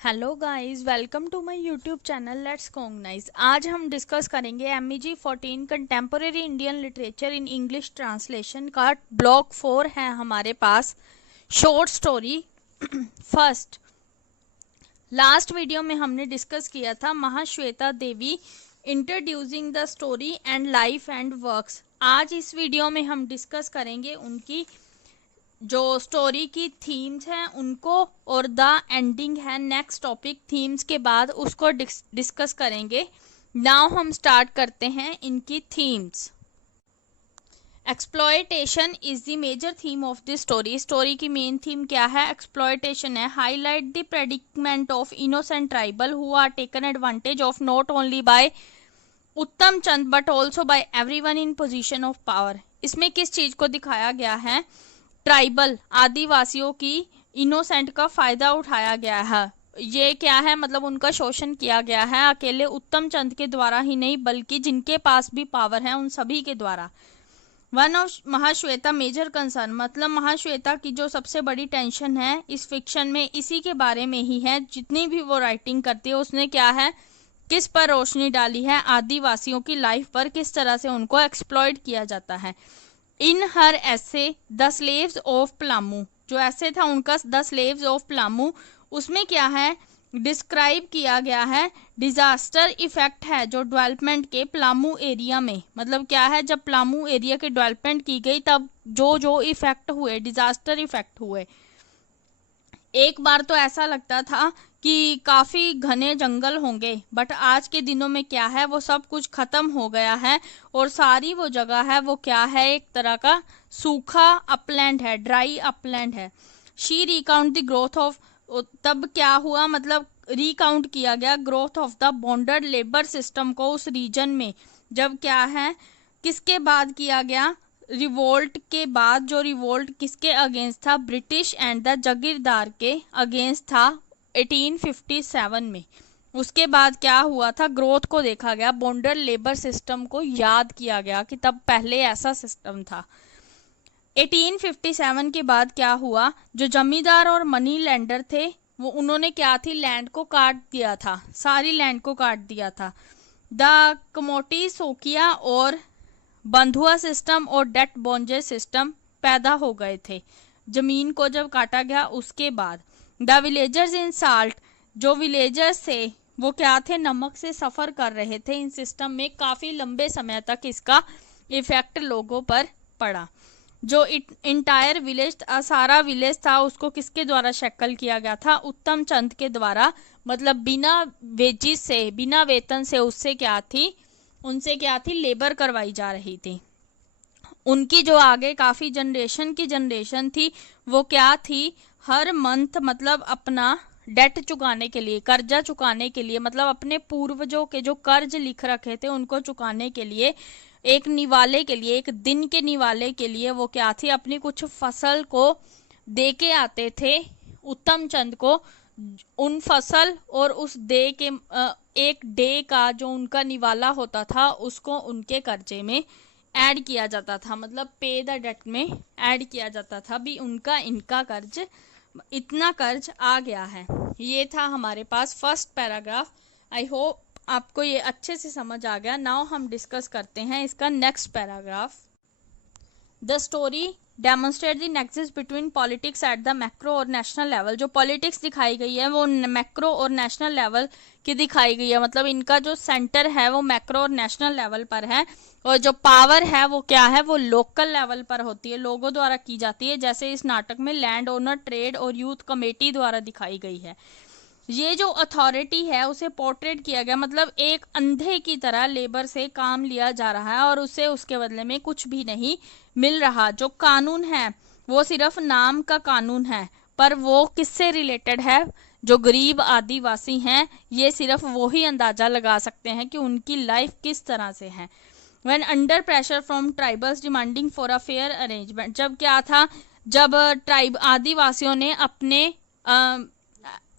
Hello guys, welcome to my YouTube channel let's cognize. आज हम discuss करेंगे MEG 14 contemporary Indian literature in English translation का block 4 है हमारे पास। Short story first. Last video में हमने डिस्कस किया था Mahasweta Devi introducing the story and life and works. आज इस वीडियो में हम डिस्कस करेंगे उनकी जो स्टोरी की थीम्स हैं उनको और द एंडिंग है नेक्स्ट टॉपिक थीम्स के बाद उसको डिस्कस करेंगे। नाउ हम स्टार्ट करते हैं इनकी themes. Exploitation is the major theme of this story. Story की मेन थीम क्या है? एक्सप्लॉयटेशन है। Highlight the predicament of innocent tribal who are taken advantage of not only by Uttam Chand but also by everyone in position of power. इसमें किस चीज को दिखाया गया है? ट्राइबल आदिवासियों की इनोसेंट का फायदा उठाया गया है। ये क्या है? मतलब उनका शोषण किया गया है अकेले उत्तम चंद के द्वारा ही नहीं बल्कि जिनके पास भी पावर है उन सभी के द्वारा। One of Mahasweta major concern, मतलब महाश्वेता की जो सबसे बड़ी टेंशन है इस फिक्शन में इसी के बारे में ही है। जितनी भी वो राइटिंग करती है उसने क्या है, किस पर रोशनी डाली है? आदिवासियों की लाइफ पर, किस तरह से उनको एक्सप्लॉइट किया जाता है। इन हर ऐसे द स्लेव्स ऑफ प्लामू, जो ऐसे था उनका द स्लेव्स ऑफ प्लामू, उसमें क्या है डिस्क्राइब किया गया है डिजास्टर इफेक्ट है जो डेवलपमेंट के प्लामू एरिया में। मतलब क्या है, जब प्लामू एरिया की डेवलपमेंट की गई तब जो जो इफेक्ट हुए, डिजास्टर इफेक्ट हुए। एक बार तो ऐसा लगता था कि काफी घने जंगल होंगे बट आज के दिनों में क्या है, वो सब कुछ खत्म हो गया है और सारी वो जगह है वो क्या है, एक तरह का सूखा अपलैंड है, ड्राई अपलैंड है। She recount the growth of, तब क्या हुआ, मतलब रिकाउंट किया गया growth of the bonded labour system को उस रीजन में। जब क्या है, किसके बाद किया गया? रिवोल्ट के बाद। जो रिवोल्ट किसके अगेंस्ट था? ब्रिटिश एंड द जागीरदार के अगेंस्ट था 1857 में। उसके बाद क्या हुआ था, ग्रोथ को देखा गया, बॉन्डेड लेबर सिस्टम को याद किया गया कि तब पहले ऐसा सिस्टम था। 1857 के बाद क्या हुआ, जो जमींदार और मनी लैंडर थे वो उन्होंने क्या थी, लैंड को काट दिया था, सारी लैंड को काट दिया था। द कमोटी सोकिया और बंधुआ सिस्टम और डेट बोंजे सिस्टम पैदा हो गए थे जमीन को जब काटा गया उसके बाद। द विलेजर्स इन साल्ट, जो विलेजर्स थे वो क्या थे, नमक से सफर कर रहे थे। इन सिस्टम में काफी लंबे समय तक इसका इफेक्ट लोगों पर पड़ा। जो इंटायर विलेज, सारा विलेज था उसको किसके द्वारा शैकल किया गया था? उत्तम चंद के द्वारा। मतलब बिना वेजिस से, बिना वेतन से उससे क्या थी, उनसे क्या थी, लेबर करवाई जा रही थी। उनकी जो आगे काफी जनरेशन की जनरेशन थी वो क्या थी, हर मंथ मतलब अपना डेट चुकाने के लिए, कर्जा चुकाने के लिए, मतलब अपने पूर्वजों के जो कर्ज लिख रखे थे उनको चुकाने के लिए, एक निवाले के लिए, एक दिन के निवाले के लिए वो क्या थी, अपनी कुछ फसल को दे के आते थे उत्तम चंद को। उन फसल और उस डे के एक डे का जो उनका निवाला होता था उसको उनके कर्जे में ऐड किया जाता था, मतलब पे द डेट में ऐड किया जाता था। भी उनका इनका कर्ज, इतना कर्ज आ गया है। ये था हमारे पास फर्स्ट पैराग्राफ। आई होप आपको ये अच्छे से समझ आ गया। नाउ हम डिस्कस करते हैं इसका next paragraph. The story demonstrate the nexus between politics at the macro और नेशनल लेवल। जो पॉलिटिक्स दिखाई गई है वो मैक्रो और नेशनल लेवल की दिखाई गई है, मतलब इनका जो सेंटर है वो मैक्रो और नेशनल लेवल पर है और जो पावर है वो क्या है, वो लोकल लेवल पर होती है, लोगों द्वारा की जाती है। जैसे इस नाटक में लैंड ओनर, ट्रेड और यूथ कमेटी द्वारा दिखाई गई है। ये जो अथॉरिटी है उसे पोर्ट्रेट किया गया, मतलब एक अंधे की तरह लेबर से काम लिया जा रहा है और उसे उसके बदले में कुछ भी नहीं मिल रहा। जो कानून है वो सिर्फ नाम का कानून है पर वो किससे रिलेटेड है, जो गरीब आदिवासी हैं ये सिर्फ वो ही अंदाजा लगा सकते हैं कि उनकी लाइफ किस तरह से है। When under pressure from tribals demanding for a fair arrangement, जब क्या था, जब ट्राइब आदिवासियों ने अपने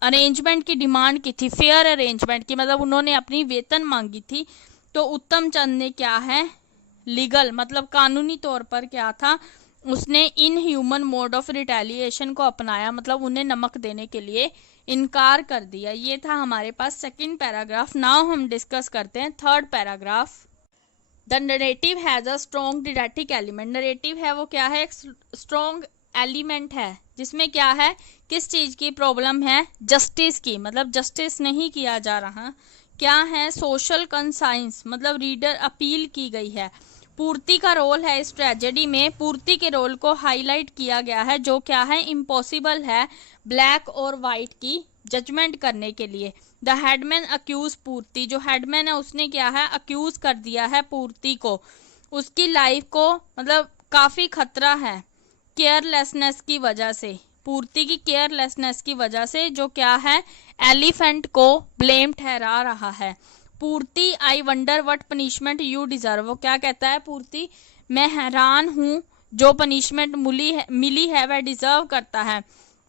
अरेंजमेंट की डिमांड की थी, फेयर अरेंजमेंट की, मतलब उन्होंने अपनी वेतन मांगी थी, तो उत्तम चंद ने क्या है, लीगल मतलब कानूनी तौर पर क्या था, उसने इनह्यूमन मोड ऑफ रिटेलिएशन को अपनाया, मतलब उन्हें नमक देने के लिए इनकार कर दिया। ये था हमारे पास सेकंड पैराग्राफ। नाउ हम डिस्कस करते हैं third paragraph. The narrative has a strong didactic element. Narrative है वो क्या है, एक स्ट्रॉन्ग एलिमेंट है जिसमें क्या है, किस चीज की प्रॉब्लम है, जस्टिस की, मतलब जस्टिस नहीं किया जा रहा। क्या है, सोशल कंसाइंस, मतलब रीडर अपील की गई है। पूर्ति का रोल है इस ट्रेजेडी में, पूर्ति के रोल को हाईलाइट किया गया है जो क्या है, इम्पॉसिबल है ब्लैक और वाइट की जजमेंट करने के लिए। द हेडमैन अक्यूज पूर्ति, जो हेडमैन है उसने क्या है, अक्यूज कर दिया है पूर्ति को, उसकी लाइफ को मतलब काफी खतरा है केयरलेसनेस की वजह से, पूर्ति की केयरलेसनेस की वजह से, जो क्या है, एलिफेंट को ब्लेम ठहरा रहा है। पूर्ति, I wonder what punishment you deserve, वो क्या कहता है पूर्ति, मैं हैरान हूँ जो पनिशमेंट मिली है वह डिजर्व करता है।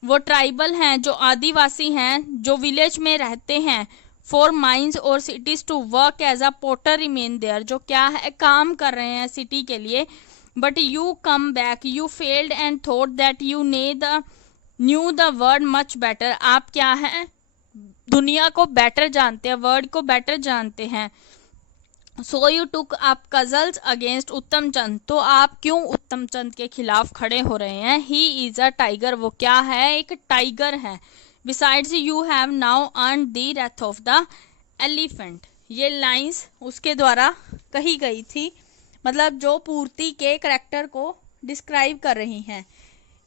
वो ट्राइबल हैं, जो आदिवासी हैं, जो विलेज में रहते हैं, फॉर माइंस और cities to work as a potter remain there, जो क्या है, काम कर रहे हैं सिटी के लिए। But you come back, you failed and thought that you new the word much better, आप क्या है, दुनिया को बेटर जानते हैं, वर्ड को बेटर जानते हैं। So you took up cudgels against Uttam Chand, तो आप क्यों उत्तम चंद के खिलाफ खड़े हो रहे हैं। ही इज अ टाइगर, वो क्या है, एक टाइगर है। Besides you have now earn the death of the elephant, ये लाइंस उसके द्वारा कही गई थी, मतलब जो पूर्ति के करेक्टर को डिस्क्राइब कर रही हैं।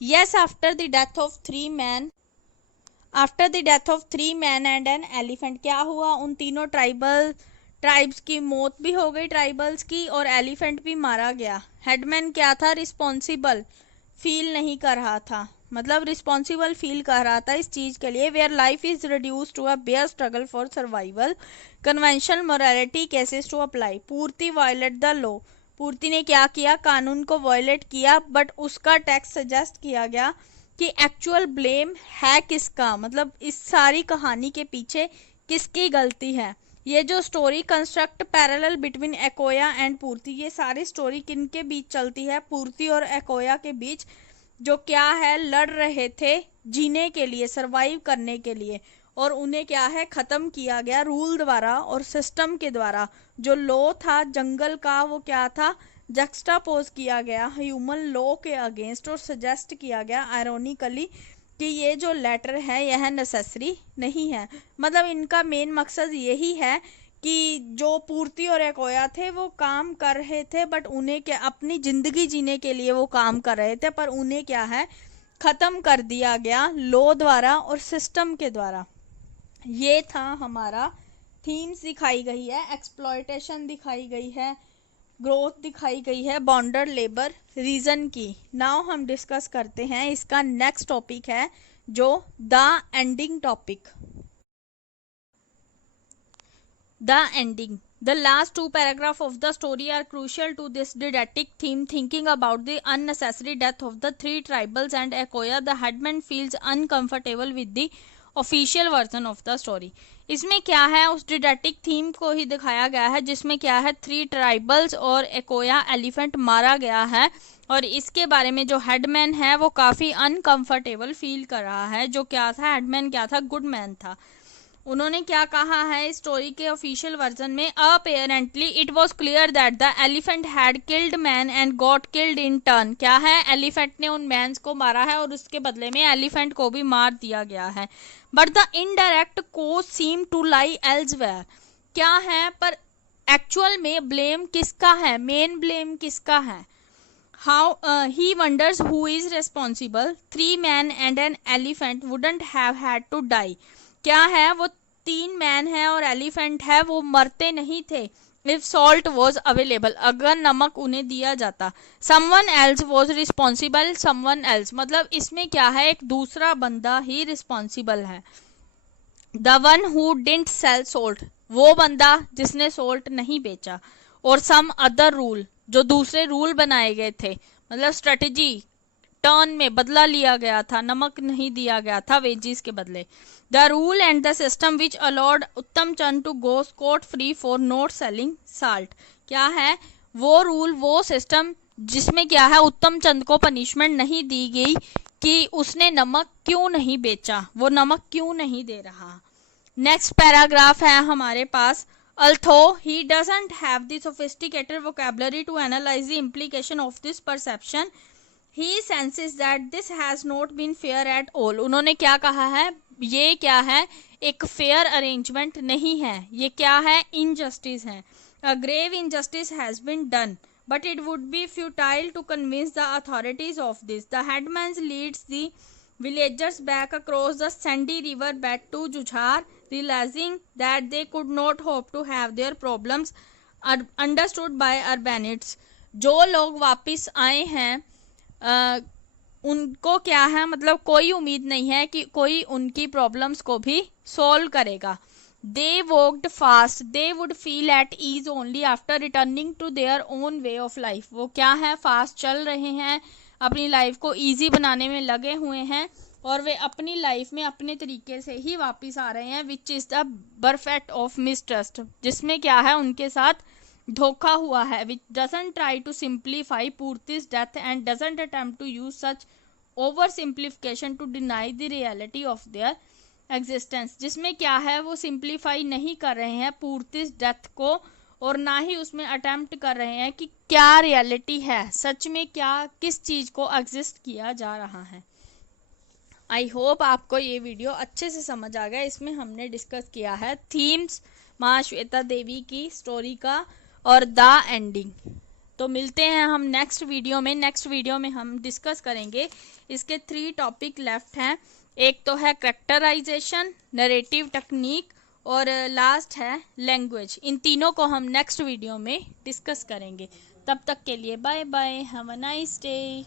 Yes, after the death of three man and an elephant, क्या हुआ, उन तीनों ट्राइब्स की मौत भी हो गई, ट्राइबल्स की, और एलिफेंट भी मारा गया। हेडमैन क्या था, रिस्पॉन्सिबल फील नहीं कर रहा था, मतलब रिस्पॉन्सिबल फील कर रहा था इस चीज के लिए। Where life is reduce to a bare struggle for survival, conventional morality ceases to apply. Purti violate the law, Purti ने क्या किया, कानून को वायलेट किया, बट उसका टेक्स्ट सजेस्ट किया गया कि एक्चुअल ब्लेम है किसका, मतलब इस सारी कहानी के पीछे किसकी गलती है। ये जो story construct parallel between Ekoya and Purti, ये सारी स्टोरी किन के बीच चलती है, पूर्ति और एकोया के बीच, जो क्या है, लड़ रहे थे जीने के लिए, सरवाइव करने के लिए, और उन्हें क्या है, खत्म किया गया रूल द्वारा और सिस्टम के द्वारा। जो लॉ था जंगल का, वो क्या था, जक्सटापोज किया गया ह्यूमन लॉ के अगेंस्ट, और सजेस्ट किया गया आयरोनिकली कि ये जो लेटर है यह नेसेसरी नहीं है। मतलब इनका मेन मकसद यही है कि जो पूर्ति और एकोया थे वो काम कर रहे थे, बट उन्हें क्या, अपनी जिंदगी जीने के लिए वो काम कर रहे थे, पर उन्हें क्या है, खत्म कर दिया गया लॉ द्वारा और सिस्टम के द्वारा। ये था हमारा थीम्स दिखाई गई है, एक्सप्लॉयटेशन दिखाई गई है, ग्रोथ दिखाई गई है, बॉन्डर लेबर रीजन की। नाउ हम डिस्कस करते हैं इसका नेक्स्ट टॉपिक है जो the ending topic. The ending, the last two paragraphs of the story are crucial to this didactic theme. Thinking about the unnecessary death of the three tribals and Akoya, the headman feels uncomfortable with the official version of the story. इसमें क्या है, उस didactic theme को ही दिखाया गया है जिसमें क्या है, थ्री ट्राइबल्स और एकोया एलिफेंट मारा गया है, और इसके बारे में जो हेडमैन है वो काफ़ी अनकंफर्टेबल फील कर रहा है। जो क्या था, हेडमैन क्या था, गुड मैन था। उन्होंने क्या कहा है स्टोरी के ऑफिशियल वर्जन में, apparently it was clear that the elephant had killed man and got killed in turn. क्या है, एलिफेंट ने उन मैन्स को मारा है और उसके बदले में एलिफेंट को भी मार दिया गया है। But the indirect cause seem to lie elsewhere, क्या है, पर एक्चुअल में ब्लेम किसका है, मेन ब्लेम किसका है। How he wonders who is responsible, three man and an elephant wouldn't have had to die. क्या है, वो तीन मैन है और एलिफेंट है, वो मरते नहीं थे इफ सॉल्ट वॉज अवेलेबल, अगर नमक उन्हें दिया जाता। Someone else was responsible, someone else, मतलब इसमें क्या है, एक दूसरा बंदा ही रिस्पॉन्सिबल है। The one who didn't sell salt, वो बंदा जिसने सोल्ट नहीं बेचा, और सम अदर रूल, जो दूसरे रूल बनाए गए थे, मतलब स्ट्रेटेजी, टर्न में बदला लिया गया था, नमक नहीं दिया गया था वेजिस के बदले। The rule and the system which allowed Uttam Chand to go scot free for not selling salt, क्या है, वो रूल, वो सिस्टम जिसमें क्या है, उत्तम चंद को पनिशमेंट नहीं दी गई कि उसने नमक क्यों नहीं बेचा, वो नमक क्यों नहीं दे रहा। नेक्स्ट पैराग्राफ है हमारे पास, although he doesn't have the sophisticated vocabulary to analyze the implication of this perception, he senses that this has not been fair at all। उन्होंने क्या कहा है, ये क्या है, एक फेयर अरेंजमेंट नहीं है, ये क्या है, इनजस्टिस है। A grave injustice has been done, but it would be futile to convince the authorities of this। The headman leads the villagers back across the sandy river back to Jujhar, realizing that they could not hope to have their problems understood by urbanites। जो लोग वापस आए हैं उनको क्या है, मतलब कोई उम्मीद नहीं है कि कोई उनकी प्रॉब्लम्स को भी सॉल्व करेगा। They walked fast, they would feel at ease only after returning to their own way of life। वो क्या है, फास्ट चल रहे हैं, अपनी लाइफ को इजी बनाने में लगे हुए हैं और वे अपनी लाइफ में अपने तरीके से ही वापस आ रहे हैं, which is the perfect of mistrust, जिसमें क्या है, उनके साथ धोखा हुआ है। Which doesn't try to simplify Purti's death and doesn't attempt to use such over simplification to deny the reality of their existence, जिसमें क्या है, वो सिंप्लीफाई नहीं कर रहे हैं पूर्तिस डेथ को और ना ही उसमें अटेम्प्ट कर रहे हैं कि क्या रियलिटी है, सच में क्या किस चीज़ को एग्जिस्ट किया जा रहा है। आई होप आपको ये वीडियो अच्छे से समझ आ गया। इसमें हमने डिस्कस किया है थीम्स माँ श्वेता देवी की स्टोरी का और द एंडिंग। तो मिलते हैं हम नेक्स्ट वीडियो में। नेक्स्ट वीडियो में हम डिस्कस करेंगे, इसके 3 टॉपिक लेफ्ट हैं, एक तो है कैरेक्टराइजेशन, नरेटिव टेक्निक और लास्ट है लैंग्वेज। इन तीनों को हम नेक्स्ट वीडियो में डिस्कस करेंगे। तब तक के लिए bye bye, have a nice day.